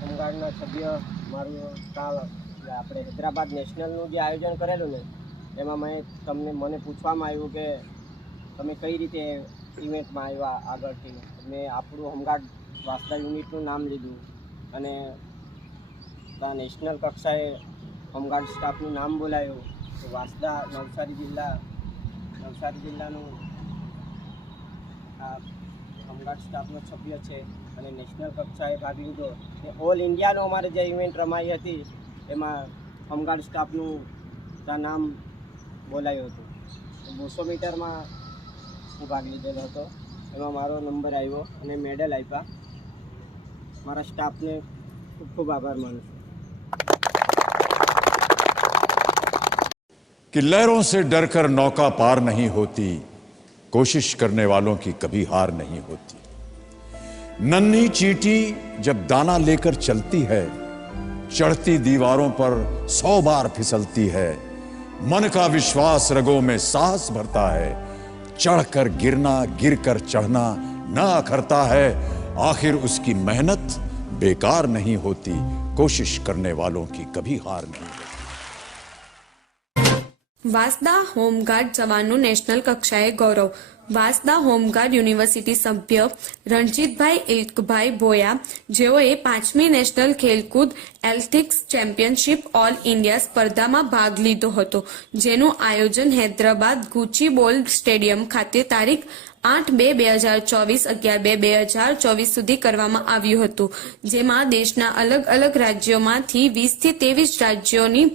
હોમગાર્ડના સભ્ય મારું કાલ આપણે હૈદરાબાદ નેશનલનું જે આયોજન કરેલું ને એમાં મને પૂછવામાં આવ્યું કે તમે કઈ રીતે ઇવેન્ટમાં આવ્યા આગળથી. મેં આપણું હોમગાર્ડ વાંસદા યુનિટનું નામ લીધું અને ત્યાં નેશનલ કક્ષાએ હોમગાર્ડ સ્ટાફનું નામ બોલાયું. તો વાંસદા નવસારી જિલ્લાનું આ હોમગાર્ડ સ્ટાફનો સભ્ય છે અને નેશનલ કક્ષાએ ભાગ લીધો. ઓલ ઇન્ડિયાનો અમારે જે ઇવેન્ટ રમાઈ હતી એમાં હોમગાર્ડ સ્ટાફનું નામ બોલાયું હતું. 200 મીટરમાં હું ભાગ લીધેલો હતો. એમાં મારો નંબર આવ્યો અને મેડલ આપ્યા. મારા સ્ટાફને ખૂબ ખૂબ આભાર માનું છું. कि लहरों से डरकर नौका पार नहीं होती, कोशिश करने वालों की कभी हार नहीं होती. नन्ही चींटी जब दाना लेकर चलती है, चढ़ती दीवारों पर 100 बार फिसलती है. मन का विश्वास रगों में साहस भरता है. चढ़कर गिरना, गिरकर चढ़ना न अखरता है. आखिर उसकी मेहनत बेकार नहीं होती, कोशिश करने वालों की कभी हार नहीं होती. વાંસદા હોમગાર્ડ જવાનનું નેશનલ કક્ષાએ ગૌરવ. વાંસદા હોમગાર્ડ યુનિવર્સિટી સભ્ય રણજીતભાઈ ઇલ્કભાઈ ભોયા, જેઓએ 5મી નેશનલ ખેલકૂદ એથ્લેટિક્સ ચેમ્પિયનશિપ ઓલ ઇન્ડિયા સ્પર્ધામાં ભાગ લીધો હતો, જેનું આયોજન હૈદરાબાદ ગુચીબોલ સ્ટેડિયમ ખાતે તારીખ 8/2/2024 11/2/2024 સુધી કરવામાં આવ્યું હતું, જેમાં દેશના અલગ અલગ રાજ્યોમાંથી 20 થી 23 રાજ્યોની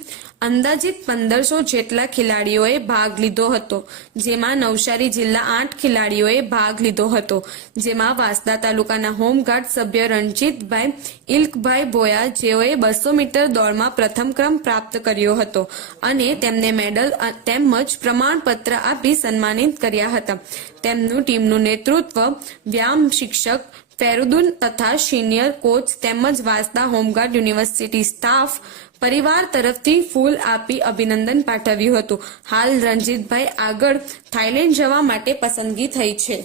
અંદાજિત 1500 જેટલા ખેલાડીઓએ ભાગ લીધો હતો, જેમાં નવસારી જિલ્લા 8 ખેલાડીઓએ ભાગ લીધો હતો, જેમાં વાંસદા તાલુકાના હોમગાર્ડ સભ્ય રણજીતભાઈ ઇલ્કભાઈ ભોયા, જેઓએ 200 મીટર દોડમાં પ્રથમ ક્રમ પ્રાપ્ત કર્યો હતો અને તેમને મેડલ તેમજ પ્રમાણપત્ર આપી સન્માનિત કર્યા હતા. તેમનું ટીમનું નેતૃત્વ વ્યાયામ શિક્ષક ફેરુદુન તથા સિનિયર કોચ તેમજ વાંસદા હોમગાર્ડ યુનિવર્સિટી સ્ટાફ પરિવાર તરફથી ફૂલ આપી અભિનંદન પાઠવ્યું હતું. હાલ રણજીતભાઈ આગળ થાઈલેન્ડ જવા માટે પસંદગી થઈ છે.